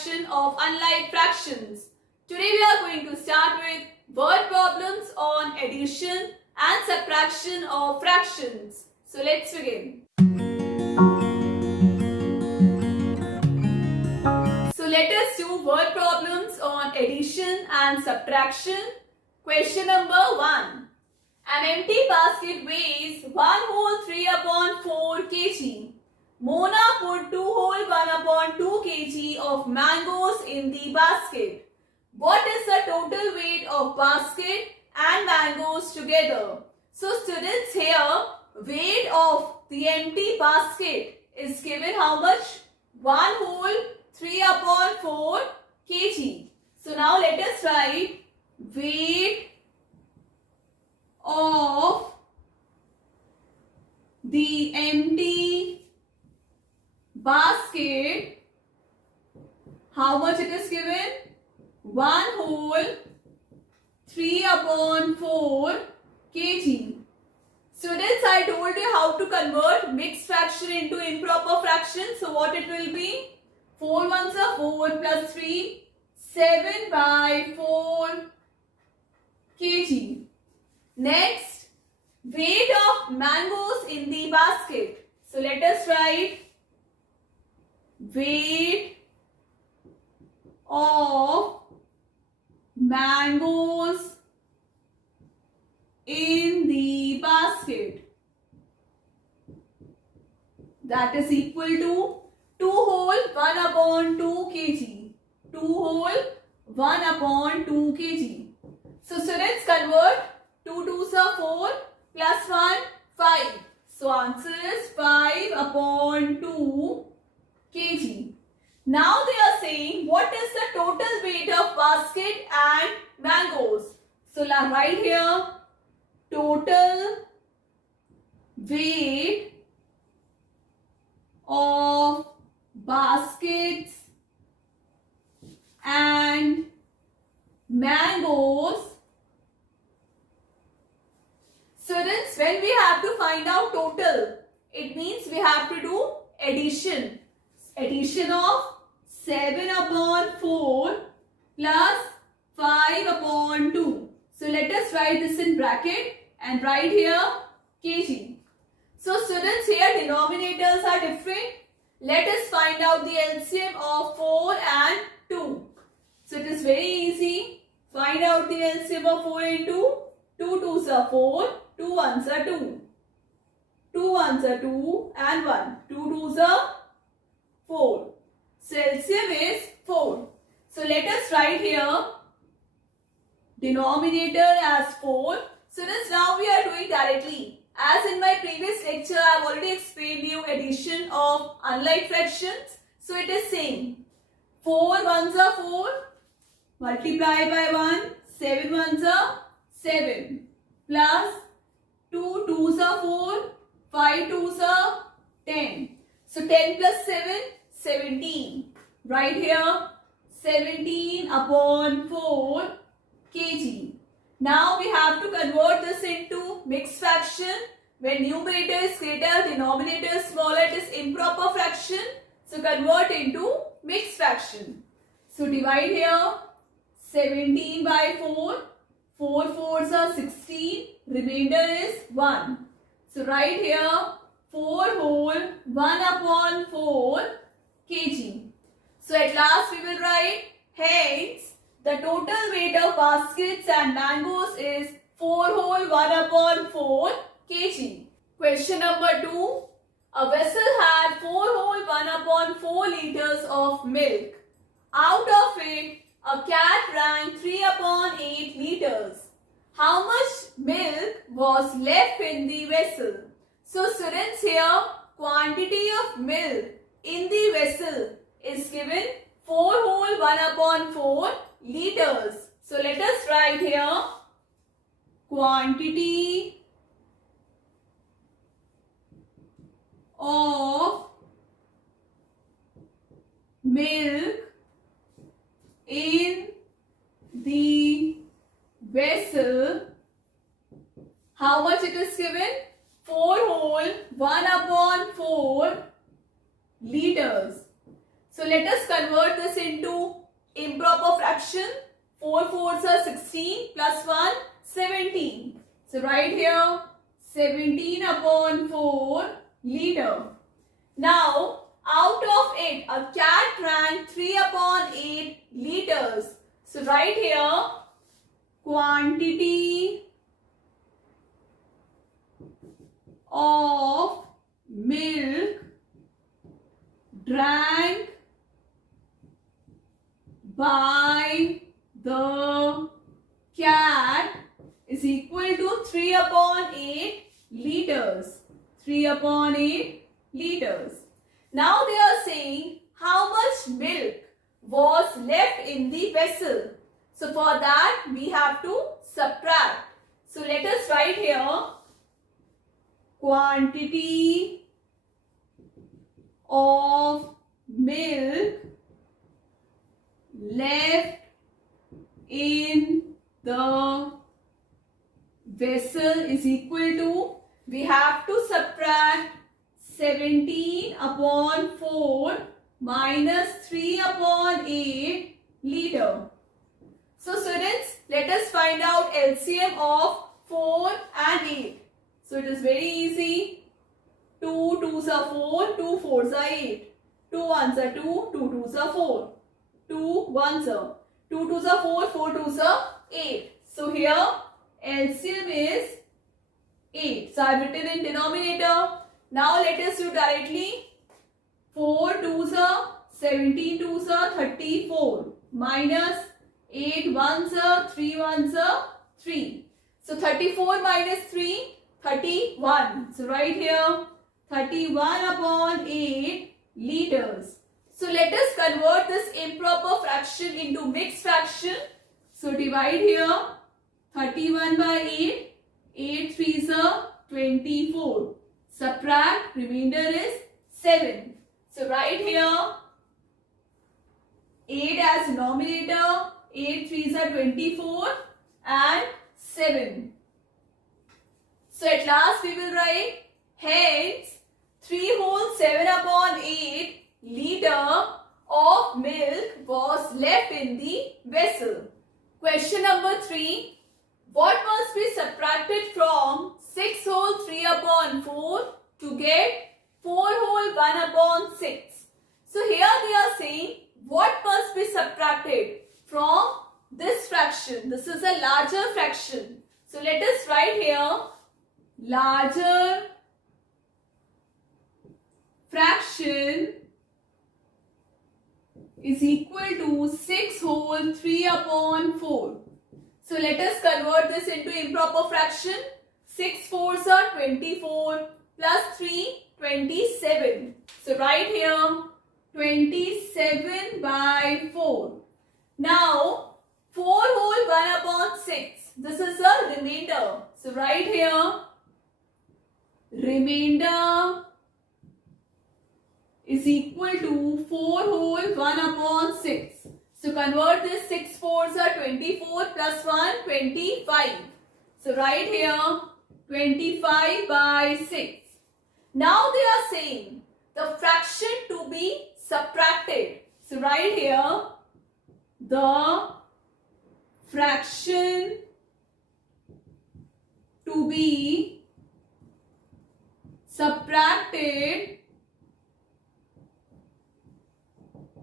subtraction of unlike fractions. Today we are going to start with word problems on addition and subtraction of fractions. So let's begin. So let us do word problems on addition and subtraction. Question number 1. An empty basket weighs 1 whole 3 upon 4 kg. Mona put 2 whole 1 upon 2 kg of mangoes in the basket. What is the total weight of basket and mangoes together? So students, here weight of the empty basket is given how much? 1 whole 3 upon 4 kg. So now let us write weight of the empty basket. How much it is given? 1 whole 3 upon 4 kg. Students, I told you how to convert mixed fraction into improper fraction. So what it will be? 4 ones are 4 plus 3, 7 by 4 kg. Next, weight of mangoes in the basket. So let us write weight of mangoes in the basket. That is equal to 2 whole 1 upon 2 kg. 2 whole 1 upon 2 kg. So students, convert 2 2s are 4 plus 1 5. So answer is 5 upon 2 kg. Now they are saying what is the total weight of basket and mangoes. So right here total weight of baskets and mangoes. Students, when we have to find out total, it means we have to do addition. Addition of 7 upon 4 plus 5 upon 2. So let us write this in bracket and write here kg. So students, here denominators are different. Let us find out the LCM of 4 and 2. So it is very easy. Find out the LCM of 4 and 2. 2 2s are 4. 2 1s are 2. 2 1s are 2 and 1. 2 2s are 4. So LCM is 4. So let us write here denominator as 4. So now we are doing directly. As in my previous lecture, I have already explained you addition of unlike fractions. So it is same. 4 ones are 4. Multiply by 1. 7 ones are 7. Plus 2 2s are 4. 5 2s are 10. So 10 plus 7, 17. Right here 17 upon 4 kg. Now we have to convert this into mixed fraction. When numerator is greater, denominator is smaller, it is improper fraction. So convert into mixed fraction. So divide here 17 by 4. 4 4s are 16. Remainder is 1. So write here 4 whole 1 upon 4 kg. So at last we will write hence the total weight of baskets and mangoes is 4 whole 1 upon 4 kg. Question number 2. A vessel had 4 whole 1 upon 4 liters of milk. Out of it, a cat drank 3 upon 8 liters. How much milk was left in the vessel? So students, here quantity of milk in the vessel is given 4 whole 1 upon 4 liters. So let us write here quantity of milk in the vessel. How much it is given? 4 whole 1 upon 4 liters. So let us convert this into improper fraction. 4 fours are 16 plus 1, 17. So write here 17 upon 4 liter. Now out of it, a cat drank 3 upon 8 liters. So write here quantity of milk drank by the cat is equal to 3 upon 8 liters. 3 upon 8 liters. Now they are saying how much milk was left in the vessel. So for that we have to subtract. So let us write here quantity of milk left in the vessel is equal to, we have to subtract 17 upon 4 minus 3 upon 8 liter. So students, let us find out LCM of 4 and 8. So it is very easy. 2 2s are 4, 2 4s are 8. 2 1s are 2, 2 2s are 4. 2 1s are 2 2s are 4, 4 2s are 8. So here LCM is 8. So I have written in denominator. Now let us do directly. 4 2s are 17 2s are 34 minus 8 1s are 3 1s are 3. So 34 minus 3, 31. So right here 31 upon 8 liters. So let us convert this improper fraction into mixed fraction. So divide here 31 by 8. 8 3s are 24. Subtract, remainder is 7. So write here 8 as denominator. 8 3s are 24 and 7. So at last we will write hence 3 whole 7 upon 8 liter of milk was left in the vessel. Question number 3. What must be subtracted from 6 whole 3 upon 4 to get 4 whole 1 upon 6? So here they are saying what must be subtracted from this fraction. This is a larger fraction. So let us write here larger fraction is equal to 6 whole 3 upon 4. So let us convert this into improper fraction. 6 4s are 24 plus 3 27. So write here 27 by 4. Now 4 whole 1 upon 6. This is a remainder. So write here remainder is equal to 4 whole 1 upon 6. So convert this 6 4s are 24 plus 1 25. So write here 25 by 6. Now they are saying the fraction to be subtracted. So write here the fraction to be subtracted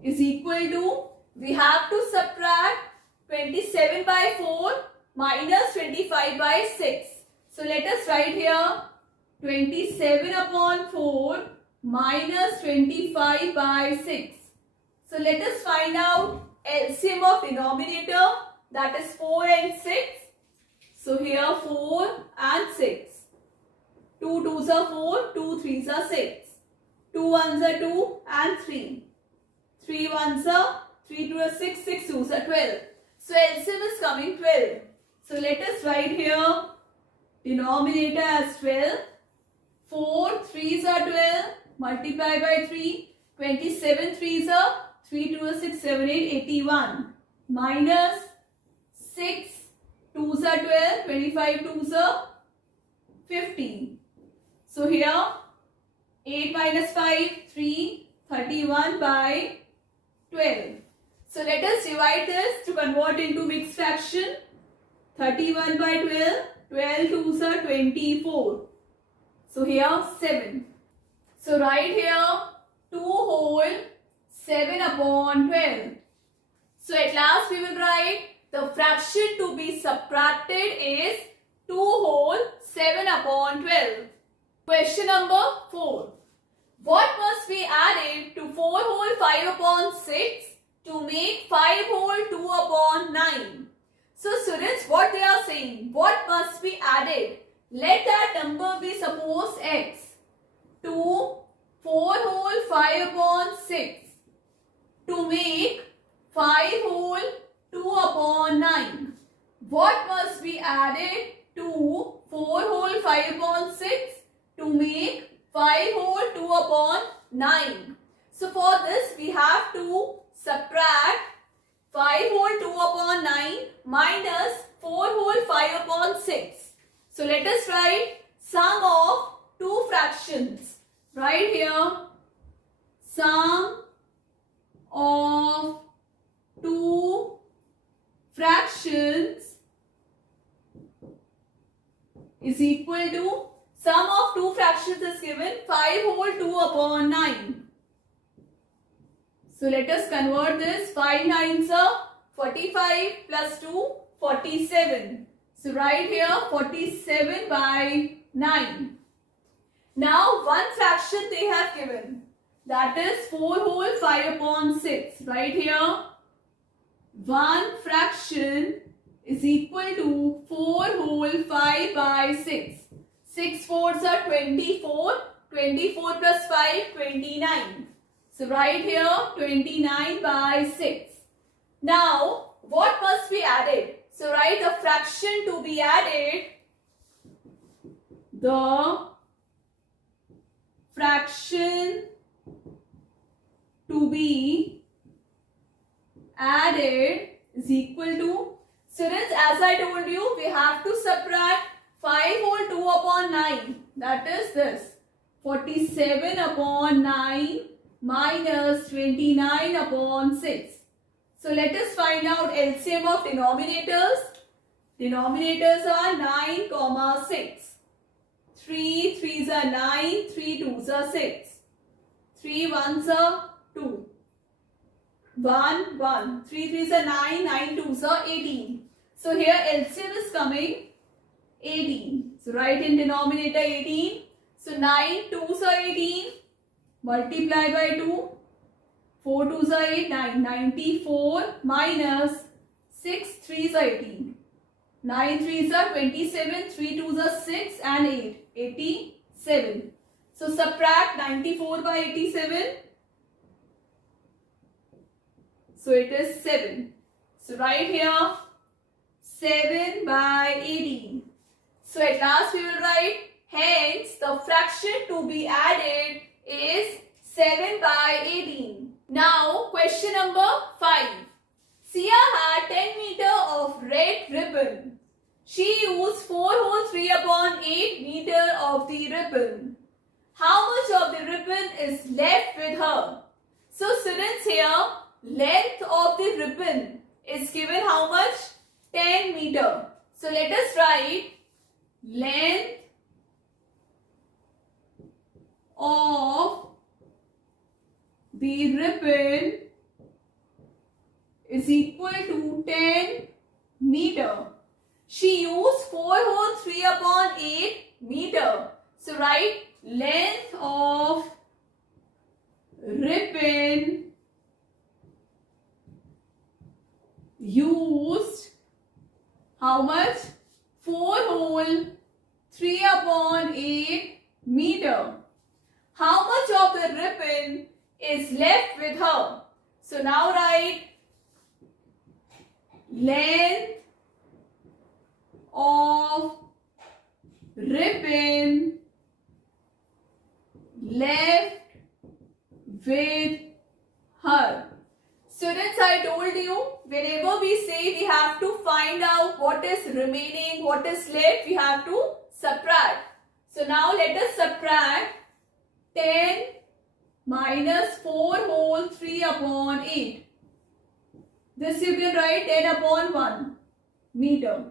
is equal to, we have to subtract 27 by 4 minus 25 by 6. So let us write here 27 upon 4 minus 25 by 6. So let us find out LCM of denominator, that is 4 and 6. So here 4 and 6. 2 2s are 4, 2 3s are 6. 2 1s are 2 and 3. 3 1s are 3 2 are 6, 6 2s are 12. So LCM is coming 12. So let us write here denominator as 12. 4 3s are 12. Multiply by 3. 27 3s are 3 2 are 6 7 8 81. Minus 6 2s are 12. 25 2s are 50. So here 8 minus 5 3 31 by 12. So let us divide this to convert into mixed fraction. 31 by 12. 12 twos are 24. So here 7. So write here 2 whole 7 upon 12. So at last we will write the fraction to be subtracted is 2 whole 7 upon 12. Question number 4. What must be added to 4 whole 5 upon 6 to make 5 whole 2 upon 9? So students, what they are saying, what must be added? Let that number be suppose x. To 4 whole 5 upon 6 to make 5 whole 2 upon 9. What must be added to 4 whole 5 upon 6 to make 5 whole 2 upon 9? So for this we have to subtract 5 whole 2 upon 9 minus 4 whole 5 upon 6. So let us write sum of two fractions. Right here, sum of two fractions is equal to, sum of two fractions is given 5 whole 2 upon 9. So let us convert this. 5 nines are 45 plus 2, 47. So write here 47 by 9. Now one fraction they have given, that is 4 whole 5 upon 6. Right here, one fraction is equal to 4 whole 5 by 6. 6 fours are 24. 24 plus 5, 29. So write here 29 by 6. Now what must be added? So write the fraction to be added. The fraction to be added is equal to, students, as I told you, we have to subtract 5 whole 2 upon 9. That is this. 47 upon 9 minus 29 upon 6. So let us find out LCM of denominators. Denominators are 9, 6. 3 3s are 9, 3 2s are 6. 3 1s are 2. 1 1. 3 3s are 9, 9 2s are 18. So here LCM is coming 18. So write in denominator 18. So 9 2s are 18. Multiply by 2. 4 2s are 8, 9. 94 minus 6 3s are 18. 9 3s are 27. 3 2s are 6 and 8. 87. So subtract 94 by 87. So it is 7. So write here 7 by 18. So at last we will write, hence the fraction to be added is 7 by 18. Now question number 5. Sia had 10 meter of red ribbon. She used 4 whole 3 upon 8 meter of the ribbon. How much of the ribbon is left with her? So students, here length of the ribbon is given how much? 10 meter. So let us write length of the ribbon is equal to 10 meter. She used 4 whole 3 upon 8 meter. So write length of ribbon used how much? 4 whole 3 upon 8 meter. How much of the ribbon is left with her? So now write length of ribbon left with her. Students, I told you, whenever we say we have to find out what is remaining, what is left, we have to subtract. So now let us subtract 10 minus 4 whole 3 upon 8. This you can write 10 upon 1 meter.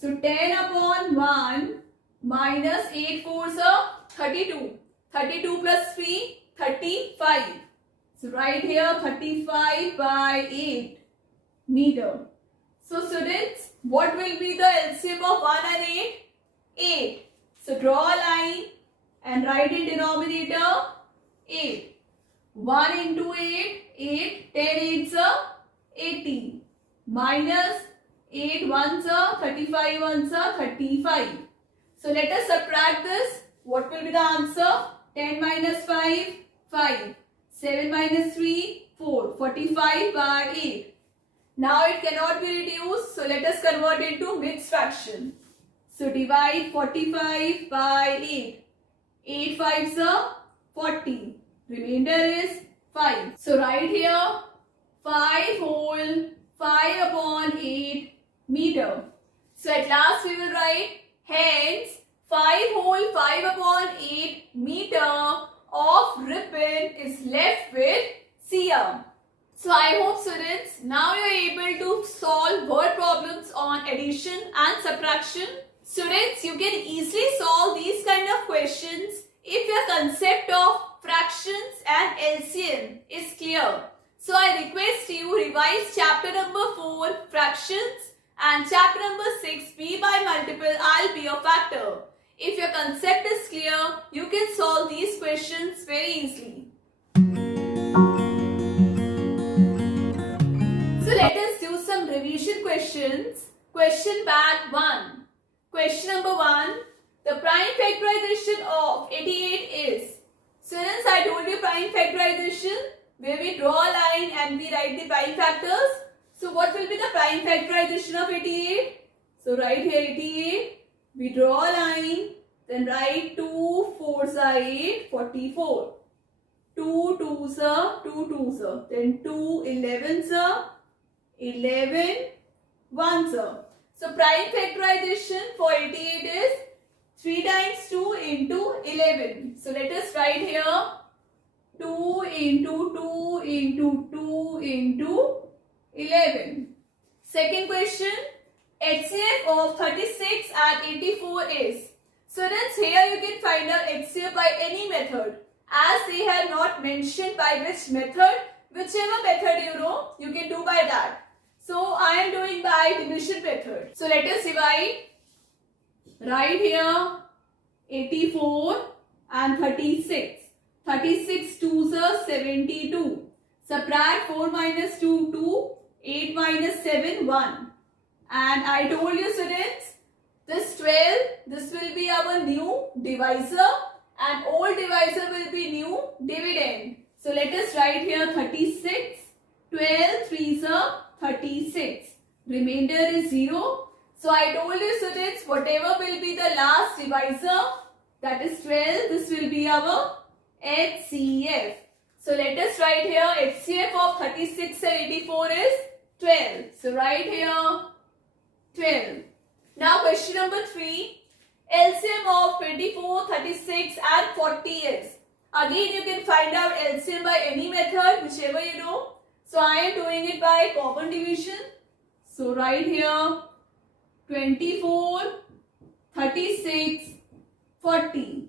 So 10 upon 1 minus 8 fours are 32. 32 plus 3, 35. So right here 35 by 8 meter. So students, what will be the LCM of 1 and 8? 8. So draw a line and write in denominator 8. 1 into 8, 8, 10 8s are 80. Minus 8 1s are 35 1s are 35. So let us subtract this. What will be the answer? 10 minus 5, 5. 7 minus 3, 4. 45 by 8. Now it cannot be reduced. So let us convert it to mixed fraction. So divide 45 by 8. 8 5s are 40. Remainder is 5. So write here 5 whole 5 upon 8 meter. So at last we will write hence 5 whole 5 upon 8 meter of ribbon is left with cm. So I hope students now you are able to solve word problems on addition and subtraction. Students, you can easily solve these kind of questions if your concept of fractions and LCM is clear. So I request you revise chapter number 4 fractions and chapter number 6 b by multiple I'll be a factor. If your concept is clear, you can solve these questions very easily. So let us do some revision questions. Question bank 1. Question number 1. The prime factorization of 88 is. Students, I told you prime factorization where we draw a line and we write the prime factors. So what will be the prime factorization of 88? So write here 88. We draw a line, then write 2 4s are 8, 44. 2 2s are 2 2s are, then 2 11s are 11 1s are. So prime factorization for 88 is 3 times 2 into 11. So let us write here 2 into 2 into 2 into 11. Second question, HCF of 36 and 84 is. Students, here you can find out HCF by any method. As they have not mentioned by which method, whichever method you know, you can do by that. So I am doing by division method. So let us divide. Right here 84 and 36. 36 2s are 72. Subtract 4 minus 2 2. 8 minus 7 1. And I told you students, this 12, this will be our new divisor and old divisor will be new dividend. So let us write here 36. 12 3s are 36. Remainder is 0. So I told you students, whatever will be the last divisor, that is 12, this will be our HCF. So let us write here HCF of 36 and 84 is 12. So write here 12. Now question number 3. LCM of 24, 36 and 40 is. Again you can find out LCM by any method, whichever you know. So I am doing it by common division. So write here 24, 36, 40.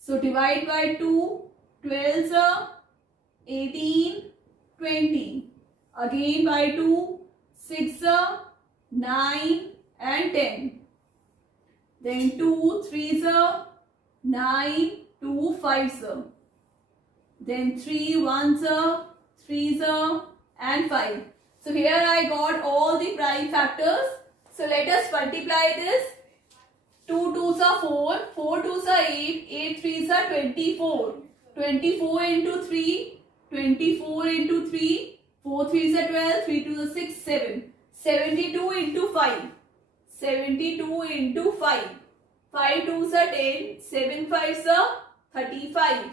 So divide by 2, 12s are 18, 20. Again by 2, 6 are 9 and 10. Then 2 3s are 9, 2 5s are. Then 3 1s are, 3s are and 5. So here I got all the prime factors. So let us multiply this. 2 2s are 4, 4 2s are 8, 8 3s are 24. 24 into 3, 24 into 3, 4 3s are 12, 3 2s are 6, 7. 72 into 5, 72 into 5. 5 2s are 10, 7 5s are 35,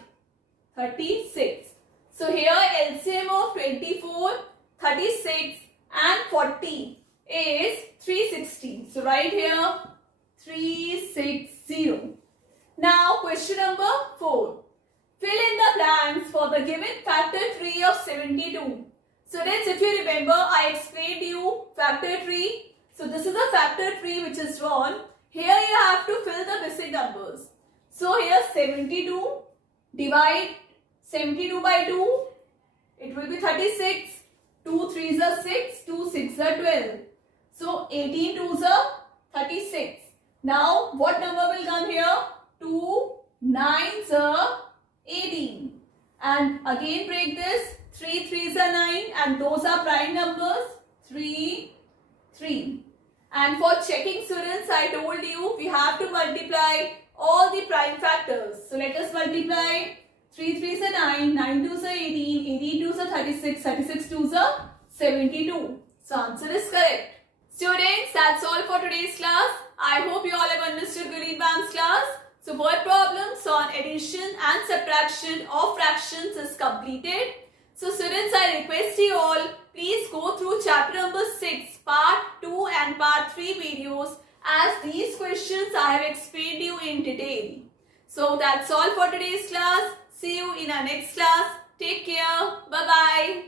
36. So here LCM of 24, 36 and 40 is 360. So write here 360. Now question number 4. 5th fill in the blanks for the given factor tree of 72. Students, if you remember, I explained you factor tree. So this is a factor tree which is drawn. Here you have to fill the missing numbers. So here 72, divide 72 by 2, it will be 36. 2 3s are 6, 2 6s are 12. So 18 2s are 36. Now what number will come here? 2 9s are 18. And again break this. 3 3s are 9 and those are prime numbers. 3 3. And for checking, students, I told you we have to multiply all the prime factors. So let us multiply. 3 3s are 9, 9 2s are 18, 18 2s are 36, 36 2s are 72. So answer is correct. Students, that's all for today's class. I hope you all have understood Gulin Ma'am's class. So word problems on addition and subtraction of fractions is completed. So students, I request you all, please go through chapter number 6, part 2 and part 3 videos, as these questions I have explained you in detail. So that's all for today's class. See you in our next class. Take care. Bye-bye.